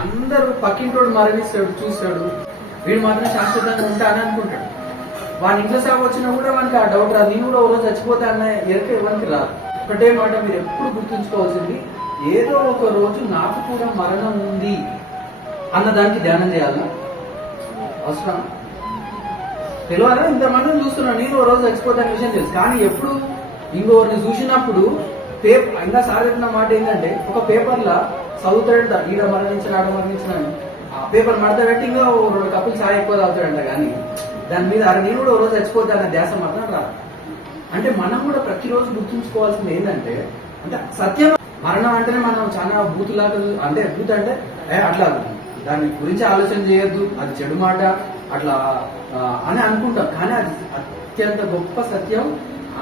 అందరూ పక్కింటోడు మరణిస్తాడు చూస్తాడు. వీడు మాత్రం శాశ్వతంగా ఉంటా అని అనుకుంటాడు. వాడి ఇంట్లో సేవ వచ్చినా కూడా వానికి ఆ డౌట్ రాదు. నేను కూడా ఒక చచ్చిపోతా అన్న ఎరక ఇవ్వడానికి రాదు. ఒకటే మాట మీరు ఎప్పుడు గుర్తుంచుకోవాల్సింది ఏదో ఒక రోజు నాకు కూడా మరణం ఉంది అన్న దానికి ధ్యానం చేయాలా? అవసరం. తెలియదా ఇంతమందిని చూస్తున్నాను నేను ఓ రోజు చచ్చిపోతాను విషయం తెలుసు. కానీ ఎప్పుడు ఇంకొకరిని చూసినప్పుడు పేపర్ ఇంకా సార్ చెప్పిన మాట ఏంటంటే ఒక పేపర్లో చదువుతాడంట ఈడ మరణించిన ఆడ మరణించిన ఆ పేపర్ మడత పెట్టి ఇంకా రెండు కప్పులు చాయ్ ఎక్కువ తాగుతాడంట కానీ దాని మీద అరే నేను కూడా ఓ రోజు చచ్చిపోతానన్న ధ్యాస మాత్రం రా అంటే మనం కూడా ప్రతిరోజు గుర్తుంచుకోవాల్సింది ఏంటంటే అంటే సత్యం మరణం అంటేనే మనం చాలా బూతులాగా అంటే బూత్ అంటే ఏ అట్లా దాని గురించి ఆలోచన చేయొద్దు అది చెడు మాట అట్లా అని అనుకుంటాం. కానీ అది అత్యంత గొప్ప సత్యం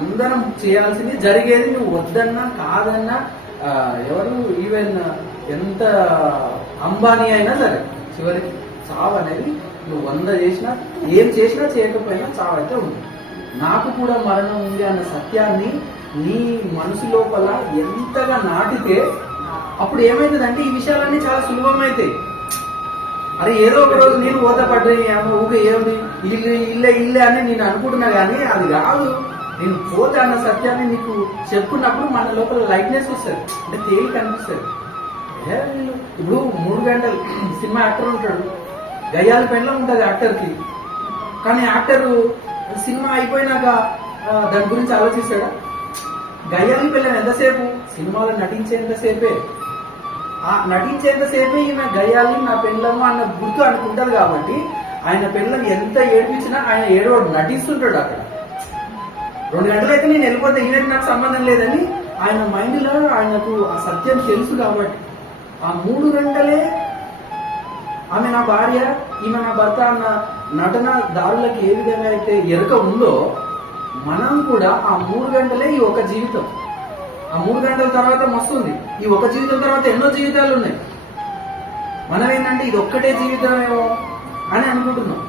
అందరం చేయాల్సింది జరిగేది నువ్వు వద్దన్నా కాదన్నా ఎవరు ఈవెన్ ఎంత అంబానీ అయినా సరే చివరికి చావు అనేది నువ్వు వంద చేసినా ఏం చేసినా చేయకపోయినా చావు అయితే ఉంది. నాకు కూడా మరణం ఉంది అన్న సత్యాన్ని నీ మనసు లోపల ఎంతగా నాటితే అప్పుడు ఏమైతుందంటే ఈ విషయాలన్నీ చాలా సులభమైతాయి. అరే ఏదో ఒక రోజు నేను పోత పడ్డాయి అమ్మ ఊకే ఏమి ఇల్లు ఇల్లే ఇల్లే అని నేను అనుకుంటున్నా కానీ అది కాదు నేను పోతే అన్న సత్యాన్ని నీకు చెప్పుకున్నప్పుడు మన లోపల లైట్నెస్ వస్తుంది. అంటే తేలిక అనిపిస్తుంది ఇప్పుడు మూడు గంటలు సినిమా యాక్టర్ ఉంటాడు. గయ్యాల పెన్లో ఉంటుంది యాక్టర్కి కానీ యాక్టర్ సినిమా అయిపోయినాక దాని గురించి ఆలోచిస్తాడా? గయ్యాలి పిల్లని ఎంతసేపు? సినిమాలో నటించేంతసేపే ఆ నటించేంతసేపే ఈమె గయ్యాలి నా పెళ్ళము అన్న గుర్తు అనుకుంటారు కాబట్టి ఆయన పిల్లని ఎంత ఏడిపించినా ఆయన ఏడవాడు నటిస్తుంటాడు అక్కడ. రెండు గంటలైతే నేను వెళ్ళిపోతే ఈయనకి నాకు సంబంధం లేదని ఆయన మైండ్లో ఆయనకు ఆ సత్యం తెలుసు కాబట్టి ఆ మూడు గంటలే ఆమె నా భార్య ఈమె నా భర్త అన్న నటన దారులకు ఏ విధంగా అయితే ఎరుక ఉందో మనం కూడా ఆ మూడు గంటలే ఈ ఒక జీవితం. ఆ మూడు గంటల తర్వాత మస్తుంది ఈ ఒక జీవితం తర్వాత ఎన్నో జీవితాలు ఉన్నాయి. మనం ఏంటంటే ఇది ఒక్కటే జీవితమేమో అని అనుకుంటున్నాం.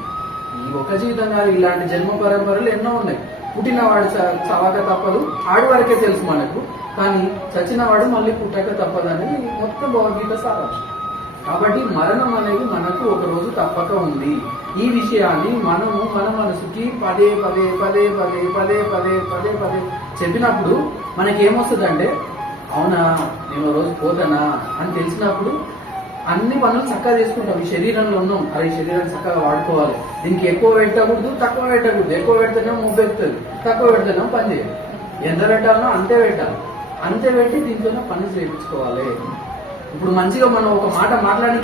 ఈ ఒక జీవితం కాదు ఇలాంటి జన్మ పరంపరలు ఎన్నో ఉన్నాయి. పుట్టినవాడు చ- చవక తప్పదు. ఆడవారికే తెలుసు మనకు. కానీ చచ్చినవాడు మళ్ళీ పుట్టక తప్పదు అనేది మొత్తం భగవద్గీత సారాంశం. కాబట్టి మరణం అనేది మనకు ఒక రోజు తప్పక ఉంది. ఈ విషయాన్ని మనము మన మనసుకి పదే పదే పదే పదే పదే పదే పదే పదే చెప్పినప్పుడు మనకేమొస్తుందంటే అవునా నేను రోజు పోతానా అని తెలిసినప్పుడు అన్ని పనులు చక్కగా చేసుకుంటాం. ఈ శరీరంలో ఉన్నాం. అరే ఈ శరీరాన్ని చక్కగా వాడుకోవాలి. దీనికి ఎక్కువ పెట్టకూడదు తక్కువ పెట్టకూడదు. ఎక్కువ పెడితేనే ముబ్బు ఎక్కుతుంది. తక్కువ పెడితేనే పని చేయాలి ఎంత పెట్టాలో అంతే పెట్టాలి. అంతే పెట్టి దీంతోనే పని చేయించుకోవాలి. ఇప్పుడు మంచిగా మనం ఒక మాట మాట్లాడి